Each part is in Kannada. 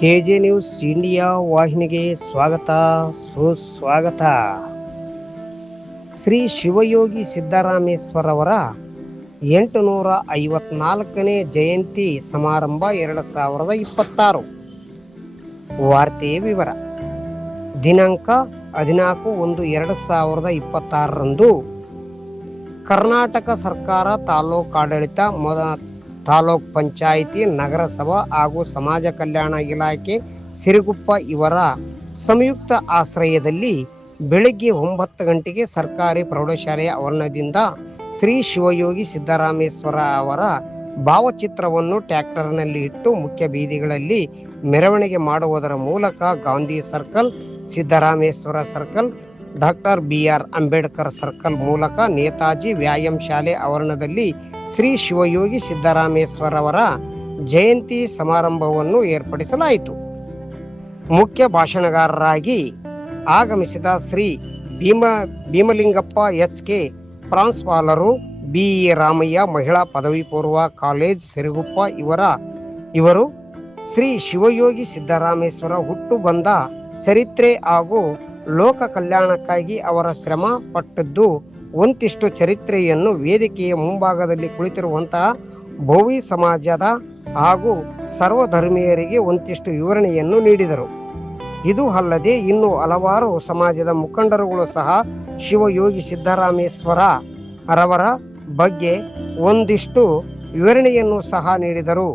ಕೆಜೆ ನ್ಯೂಸ್ ಇಂಡಿಯಾ ವಾಹಿನಿಗೆ ಸ್ವಾಗತ ಸುಸ್ವಾಗತ. ಶ್ರೀ ಶಿವಯೋಗಿ ಸಿದ್ದರಾಮೇಶ್ವರವರ 854ನೇ ಜಯಂತಿ ಸಮಾರಂಭ 2026. ವಾರ್ತೆಯ ವಿವರ. ದಿನಾಂಕ 14/1/2026 ಕರ್ನಾಟಕ ಸರ್ಕಾರ, ತಾಲೂಕಾಡಳಿತ, ತಾಲೂಕ್ ಪಂಚಾಯಿತಿ, ನಗರಸಭಾ ಹಾಗೂ ಸಮಾಜ ಕಲ್ಯಾಣ ಇಲಾಖೆ ಸಿರುಗುಪ್ಪ ಇವರ ಸಂಯುಕ್ತ ಆಶ್ರಯದಲ್ಲಿ ಬೆಳಗ್ಗೆ 9 ಗಂಟೆಗೆ ಸರ್ಕಾರಿ ಪ್ರೌಢಶಾಲೆಯ ಆವರಣದಿಂದ ಶ್ರೀ ಶಿವಯೋಗಿ ಸಿದ್ದರಾಮೇಶ್ವರ ಅವರ ಭಾವಚಿತ್ರವನ್ನು ಟ್ರ್ಯಾಕ್ಟರ್ನಲ್ಲಿ ಇಟ್ಟು ಮುಖ್ಯ ಬೀದಿಗಳಲ್ಲಿ ಮೆರವಣಿಗೆ ಮಾಡುವುದರ ಮೂಲಕ Gandhi circle, Siddarameshwara circle, doctor BR Ambedkar circle ಮೂಲಕ ನೇತಾಜಿ ವ್ಯಾಯಾಮ ಶಾಲೆ ಆವರಣದಲ್ಲಿ ಶ್ರೀ ಶಿವಯೋಗಿ ಸಿದ್ದರಾಮೇಶ್ವರವರ ಜಯಂತಿ ಸಮಾರಂಭವನ್ನು ಏರ್ಪಡಿಸಲಾಯಿತು. ಮುಖ್ಯ ಭಾಷಣಗಾರರಾಗಿ ಆಗಮಿಸಿದ ಶ್ರೀ ಭೀಮಲಿಂಗಪ್ಪ HK, ಪ್ರಾಂಶುಪಾಲರು BE ರಾಮಯ್ಯ ಮಹಿಳಾ ಪದವಿ ಪೂರ್ವ ಕಾಲೇಜ್ ಸಿರುಗುಪ್ಪ ಇವರು ಶ್ರೀ ಶಿವಯೋಗಿ ಸಿದ್ದರಾಮೇಶ್ವರ ಹುಟ್ಟು ಬಂದ ಚರಿತ್ರೆ ಹಾಗೂ ಲೋಕ ಕಲ್ಯಾಣಕ್ಕಾಗಿ ಅವರ ಶ್ರಮ ಪಟ್ಟದ್ದು ಒಂದಿಷ್ಟು ಚರಿತ್ರೆಯನ್ನು ವೇದಿಕೆಯ ಮುಂಭಾಗದಲ್ಲಿ ಕುಳಿತಿರುವಂತಹ ಭೋವಿ ಸಮಾಜದ ಹಾಗೂ ಸರ್ವಧರ್ಮೀಯರಿಗೆ ಒಂದಿಷ್ಟು ವಿವರಣೆಯನ್ನು ನೀಡಿದರು. ಇದು ಅಲ್ಲದೆ ಇನ್ನು ಹಲವಾರು ಸಮಾಜದ ಮುಖಂಡರುಗಳು ಸಹ ಶಿವಯೋಗಿ ಸಿದ್ದರಾಮೇಶ್ವರ ರವರ ಬಗ್ಗೆ ಒಂದಿಷ್ಟು ವಿವರಣೆಯನ್ನು ಸಹ ನೀಡಿದರು.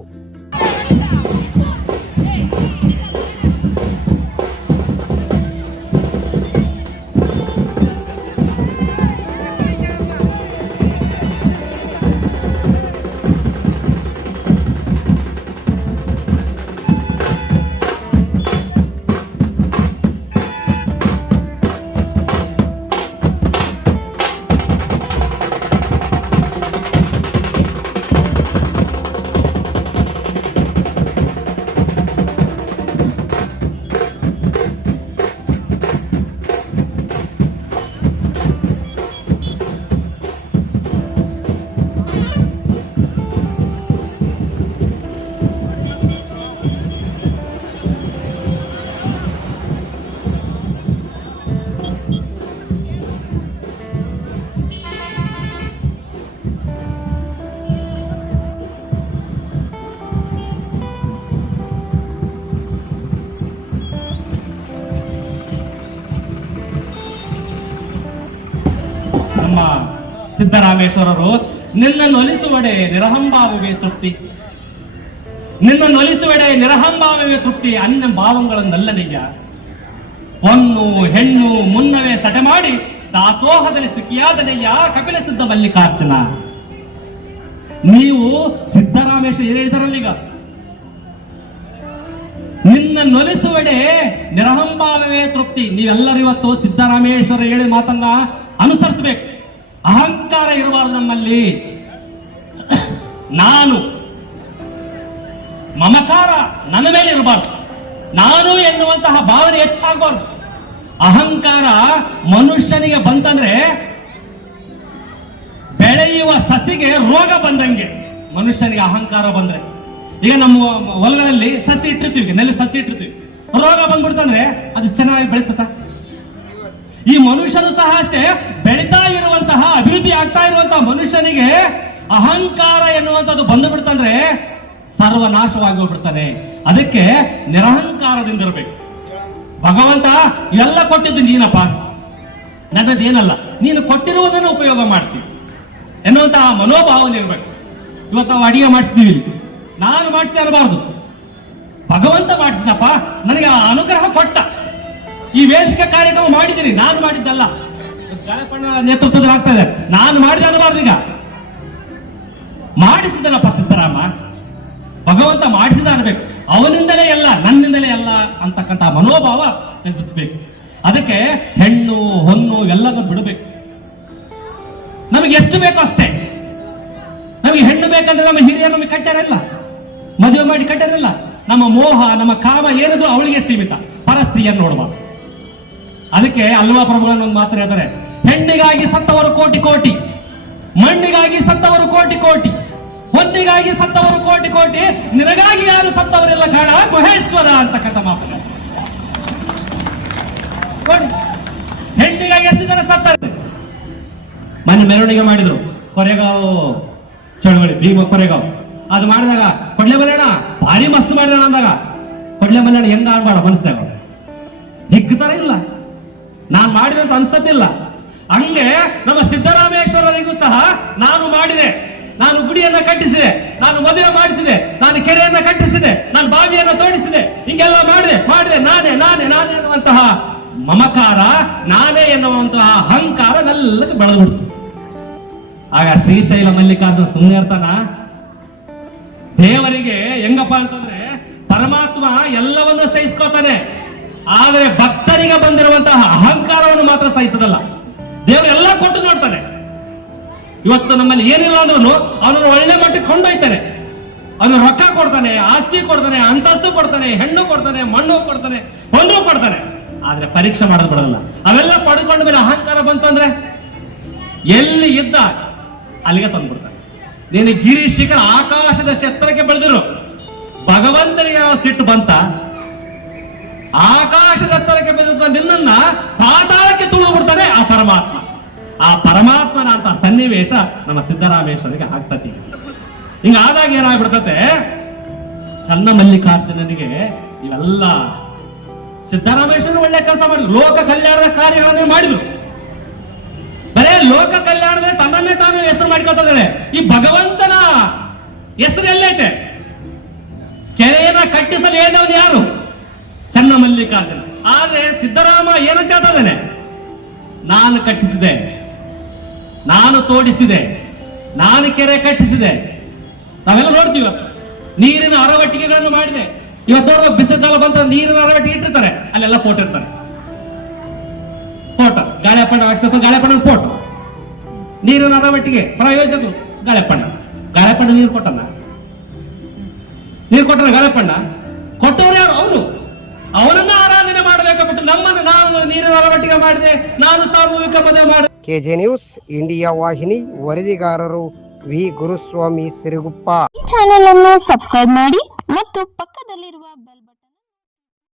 ನಮ್ಮ ಸಿದ್ದರಾಮೇಶ್ವರರು ನಿನ್ನನ್ನು ಒಲಿಸುವಡೆ ನಿರಹಂಭಾವವೇ ತೃಪ್ತಿ, ನಿನ್ನನ್ನು ಒಲಿಸುವಡೆ ನಿರಹಂಭಾವವೇ ತೃಪ್ತಿ, ಅನ್ಯ ಭಾವಗಳನ್ನಲ್ಲದಯ್ಯ. ಹೊನ್ನು ಹೆಣ್ಣು ಮುನ್ನವೇ ಸಟೆ ಮಾಡಿ ದಾಸೋಹದಲ್ಲಿ ಸುಖಿಯಾದನಯ್ಯ ಕಪಿಲ ಸಿದ್ಧ ಮಲ್ಲಿಕಾರ್ಜುನ. ನೀವು ಸಿದ್ದರಾಮೇಶ್ವರ ಏನ್ ಹೇಳಿದಾರಲ್ಲೀಗ, ನಿನ್ನ ನೊಲಿಸುವಡೆ ನಿರಹಂಭಾವವೇ ತೃಪ್ತಿ. ನೀವೆಲ್ಲರೂ ಇವತ್ತು ಸಿದ್ದರಾಮೇಶ್ವರ ಹೇಳಿ ಮಾತನ್ನ ಅನುಸರಿಸಬೇಕು. ಅಹಂಕಾರ ಇರಬಾರದು ನಮ್ಮಲ್ಲಿ. ನಾನು ಮಮಕಾರ ನನ್ನ ಮೇಲೆ ಇರಬಾರ್ದು. ನಾನು ಎನ್ನುವಂತಹ ಭಾವನೆ ಹೆಚ್ಚಾಗಬಾರ್ದು. ಅಹಂಕಾರ ಮನುಷ್ಯನಿಗೆ ಬಂತಂದ್ರೆ ಬೆಳೆಯುವ ಸಸಿಗೆ ರೋಗ ಬಂದಂಗೆ. ಮನುಷ್ಯನಿಗೆ ಅಹಂಕಾರ ಬಂದ್ರೆ, ಈಗ ನಮ್ಮ ಹೊಲಗಳಲ್ಲಿ ಸಸಿ ಇಟ್ಟಿರ್ತೀವಿ, ನೆಲೆ ಸಸಿ ಇಟ್ಟಿರ್ತೀವಿ, ರೋಗ ಬಂದ್ಬಿಡ್ತಂದ್ರೆ ಅದು ಚೆನ್ನಾಗಿ ಬೆಳೀತದ. ಈ ಮನುಷ್ಯನು ಸಹ ಅಷ್ಟೇ, ಬೆಳೀತಾ ಇರುವಂತಹ ಅಭಿವೃದ್ಧಿ ಆಗ್ತಾ ಇರುವಂತಹ ಮನುಷ್ಯನಿಗೆ ಅಹಂಕಾರ ಎನ್ನುವಂಥದ್ದು ಬಂದು ಬಿಡ್ತಂದ್ರೆ ಸರ್ವನಾಶವಾಗಿ ಹೋಗ್ಬಿಡ್ತಾನೆ. ಅದಕ್ಕೆ ನಿರಹಂಕಾರದಿಂದ ಇರಬೇಕು. ಭಗವಂತ ಎಲ್ಲ ಕೊಟ್ಟಿದ್ದು ನೀನಪ್ಪ, ನನ್ನದೇನಲ್ಲ, ನೀನು ಕೊಟ್ಟಿರುವುದನ್ನು ಉಪಯೋಗ ಮಾಡ್ತೀವಿ ಎನ್ನುವಂತಹ ಮನೋಭಾವನೆ ಇರಬೇಕು. ಇವತ್ತು ನಾವು ಅಡಿಗೆ ಮಾಡಿಸ್ತೀವಿ, ನಾನು ಮಾಡಿಸಿದೆ ಅನ್ನಬಾರ್ದು, ಭಗವಂತ ಮಾಡಿಸಿದಪ್ಪ, ನನಗೆ ಆ ಅನುಗ್ರಹ ಕೊಟ್ಟ. ಈ ವೇದಿಕೆ ಕಾರ್ಯಕ್ರಮ ಮಾಡಿದ್ದೀನಿ, ನಾನು ಮಾಡಿದ್ದಲ್ಲ, ನೇತೃತ್ವದಲ್ಲಿ ಆಗ್ತಾ ಇದೆ, ನಾನು ಮಾಡಿದೆ ಅನ್ನಬಾರ್ದು. ಈಗ ಮಾಡಿಸಿದನಪ್ಪ ಸಿದ್ದರಾಮ, ಭಗವಂತ ಮಾಡಿಸಿದ ಅನ್ಬೇಕು. ಅವನಿಂದಲೇ ಎಲ್ಲ, ನನ್ನಿಂದಲೇ ಎಲ್ಲ ಅಂತಕ್ಕಂಥ ಮನೋಭಾವ ತಿಳಿಸಬೇಕು. ಅದಕ್ಕೆ ಹೆಣ್ಣು ಹೊನ್ನು ಎಲ್ಲನೂ ಬಿಡಬೇಕು. ನಮಗೆ ಎಷ್ಟು ಬೇಕೋ ಅಷ್ಟೇ. ನಮಗೆ ಹೆಣ್ಣು ಬೇಕಂದ್ರೆ ನಮ್ಮ ಹಿರಿಯರು ನಮಗೆ ಕಟ್ಟಾರಲ್ಲ, ಮದುವೆ ಮಾಡಿ ಕಟ್ಟಾರಲ್ಲ. ನಮ್ಮ ಮೋಹ, ನಮ್ಮ ಕಾಮ ಏನಿದ್ರು ಅವಳಿಗೆ ಸೀಮಿತ, ಪರಸ್ತ್ರೀಯನ್ನು ನೋಡಬಾರ್ದು. ಅದಕ್ಕೆ ಅಲ್ವಾ ಪ್ರಭುಗಳನ್ನು ಒಂದು ಮಾತು ಹೇಳ್ತಾರೆ, ಹೆಣ್ಣಿಗಾಗಿ ಸತ್ತವರು ಕೋಟಿ ಕೋಟಿ, ಮಣ್ಣಿಗಾಗಿ ಸತ್ತವರು ಕೋಟಿ ಕೋಟಿ, ಹೊಂದಿಗಾಗಿ ಸತ್ತವರು ಕೋಟಿ ಕೋಟಿ, ನಿನಗಾಗಿ ಯಾರು ಸತ್ತವರೆಲ್ಲ ಕಾಣ ಮಹೇಶ್ವರ ಅಂತಕ್ಕಂಥ ಮಾತು ನೋಡಿ. ಹೆಂಡಿಗಾಗಿ ಎಷ್ಟು ಜನ ಸತ್ತಾರೆ. ಮೊನ್ನೆ ಮೆರವಣಿಗೆ ಮಾಡಿದ್ರು ಕೊರೆಗಾಂವ್ ಚಳವಳಿ, ಭೀಮ ಕೊರೆಗಾಂವ್. ಅದು ಮಾಡಿದಾಗ ಕೊಡ್ಲೆ ಮಲ್ಲಣ್ಣ ಭಾರಿ ಮಸ್ತ್ ಮಾಡಿರೋಣ ಅಂದಾಗ ಕೊಡ್ಲೆ ಮಲ್ಲಣ್ಣ ಹೆಂಗ ಆಡ್ಬಾರ ಮನಸ್ಸಾಗ ಹಿಗ್ತಾರ ಇಲ್ಲ, ನಾನ್ ಮಾಡಿದೆ ಅಂತ ಅನ್ಸತ್ತಿಲ್ಲ. ಹಂಗೆ ನಮ್ಮ ಸಿದ್ದರಾಮೇಶ್ವರರಿಗೂ ಸಹ ನಾನು ಮಾಡಿದೆ, ನಾನು ಗುಡಿಯನ್ನ ಕಟ್ಟಿಸಿದೆ, ನಾನು ಮದುವೆ ಮಾಡಿಸಿದೆ, ನಾನು ಕೆರೆಯನ್ನ ಕಟ್ಟಿಸಿದೆ, ನಾನು ಬಾವಿಯನ್ನ ತೋಡಿಸಿದೆ, ಹಿಂಗೆಲ್ಲ ಮಾಡಿದೆ ನಾನೇ ನಾನೇ ನಾನೇ ಎನ್ನುವಂತಹ ಮಮಕಾರ, ನಾನೇ ಎನ್ನುವಂತಹ ಅಹಂಕಾರ ಮೆಲ್ಲಕ್ಕೆ ಬೆಳೆದ್ಬಿಡ್ತು. ಆಗ ಶ್ರೀಶೈಲ ಮಲ್ಲಿಕಾರ್ಜುನ ಸುಮ್ಮನೆ ಇರ್ತಾನ. ದೇವರಿಗೆ ಹೆಂಗಪ್ಪ ಅಂತಂದ್ರೆ ಪರಮಾತ್ಮ ಎಲ್ಲವನ್ನೂ ಸಹಿಸ್ಕೋತಾನೆ, ಆದ್ರೆ ಭಕ್ತರಿಗೆ ಬಂದಿರುವಂತಹ ಅಹಂಕಾರವನ್ನು ಮಾತ್ರ ಸಹಿಸೋದಲ್ಲ. ದೇವರು ಎಲ್ಲ ಕೊಟ್ಟು ನೋಡ್ತಾನೆ. ಇವತ್ತು ನಮ್ಮಲ್ಲಿ ಏನಿಲ್ಲ ಅಂದ್ರೂ ಅವನನ್ನು ಒಳ್ಳೆ ಮಟ್ಟಕ್ಕೆ ಕೊಂಡೊಯ್ತಾನೆ. ಅವನು ರೊಕ್ಕ ಕೊಡ್ತಾನೆ, ಆಸ್ತಿ ಕೊಡ್ತಾನೆ, ಅಂತಸ್ತು ಕೊಡ್ತಾನೆ, ಹೆಣ್ಣು ಕೊಡ್ತಾನೆ, ಮಣ್ಣು ಕೊಡ್ತಾನೆ, ಹೊಂದ್ರು ಕೊಡ್ತಾನೆ. ಆದ್ರೆ ಪರೀಕ್ಷೆ ಮಾಡೋದು ಬಿಡೋದಿಲ್ಲ. ಅವೆಲ್ಲ ಪಡ್ಕೊಂಡ ಮೇಲೆ ಅಹಂಕಾರ ಬಂತು ಅಂದ್ರೆ ಎಲ್ಲಿ ಇದ್ದ ಅಲ್ಲಿಗೆ ತಂದ್ಬಿಡ್ತಾನೆ. ನೀನು ಗಿರಿ ಶಿಖರ ಆಕಾಶದಷ್ಟು ಎತ್ತರಕ್ಕೆ ಬೆಳೆದಿರು, ಭಗವಂತನಿಗೆ ಸಿಟ್ಟು ಬಂತ, ಆಕಾಶದ ಎತ್ತರಕ್ಕೆ ಬೆಳೆದ ನಿನ್ನನ್ನ ಪಾತಾಳಕ್ಕೆ ತುಳಿದು ಬಿಡ್ತಾನೆ ಆ ಪರಮಾತ್ಮ. ಆ ಪರಮಾತ್ಮನ ಅಂತ ಸನ್ನಿವೇಶ ನಮ್ಮ ಸಿದ್ದರಾಮೇಶ್ವರಿಗೆ ಆಗ್ತತಿ. ಹಿಂಗಾದಾಗ ಏನಾಗ್ಬಿಡ್ತತೆ, ಚನ್ನ ಮಲ್ಲಿಕಾರ್ಜುನನಿಗೆ ಇವೆಲ್ಲ ಸಿದ್ದರಾಮೇಶ್ವರ ಒಳ್ಳೆ ಕೆಲಸ ಮಾಡಿದ್ರು, ಲೋಕ ಕಲ್ಯಾಣದ ಕಾರ್ಯಗಳನ್ನೇ ಮಾಡಿದ್ರು. ಬರೇ ಲೋಕ ಕಲ್ಯಾಣದ ತನ್ನನ್ನೇ ತಾನು ಹೆಸರು ಮಾಡ್ಕೊತಿದ್ದಾನೆ. ಈ ಭಗವಂತನ ಹೆಸರು ಎಲ್ಲೈತೆ? ಕೆರೆಯನ್ನ ಕಟ್ಟಿಸಲು ಹೇಳಿದವನು ಯಾರು? ಚನ್ನ ಮಲ್ಲಿಕಾರ್ಜುನ. ಆದ್ರೆ ಸಿದ್ದರಾಮ ಏನಂತ ಹೇಳ್ತಾನೆ? ನಾನು ಕಟ್ಟಿಸಿದೆ, ನಾನು ತೋಡಿಸಿದೆ, ನಾನು ಕೆರೆ ಕಟ್ಟಿಸಿದೆ. ನಾವೆಲ್ಲ ನೋಡ್ತೀವಿ ನೀರಿನ ಅರವಟ್ಟಿಗೆಗಳನ್ನು ಮಾಡಿದೆ. ಇವತ್ತು ಬಿಸಿಲು ಕಾಲ ಬಂತ ನೀರಿನ ಅರವಟ್ಟಿಗೆ ಇಟ್ಟಿರ್ತಾರೆ, ಅಲ್ಲೆಲ್ಲ ಫೋಟೋ ಇರ್ತಾರೆ. ಫೋಟೋ ಗಾಳಿಯಪ್ಪಣ್ಣ ವಾಟ್ಸಪ್ ಗಾಳಿಯಪ್ಪಣ್ಣ ಫೋಟೋ, ನೀರಿನ ಅರವಟ್ಟಿಗೆ ಪ್ರಯೋಜಕ ಗಾಳಿಯಪ್ಪಣ್ಣ ನೀರು ಕೊಟ್ಟನ ಗಾಳಿಯಪ್ಪಣ್ಣ ಕೊಟ್ಟವ್ರು ಯಾರು? ಅವನು. ಅವನನ್ನ ಆರಾಧನೆ ಮಾಡಬೇಕಾಗ್ಬಿಟ್ಟು ನಮ್ಮನ್ನು ನಾನು ನೀರಿನ ಅರವಟ್ಟಿಗೆ ಮಾಡಿದೆ, ನಾನು ಸಾಮೂಹಿಕ ಮದುವೆ ಮಾಡಿದೆ. ಕೆಜೆ ನ್ಯೂಸ್ ಇಂಡಿಯಾ ವಾಹಿನಿ, ವರದಿಗಾರರು ವಿ ಗುರುಸ್ವಾಮಿ ಸಿರುಗುಪ್ಪ. ಈ ಚಾನೆಲ್ ಅನ್ನು ಸಬ್ಸ್ಕ್ರೈಬ್ ಮಾಡಿ ಮತ್ತು ಪಕ್ಕದಲ್ಲಿರುವ ಬೆಲ್ ಬಟನ್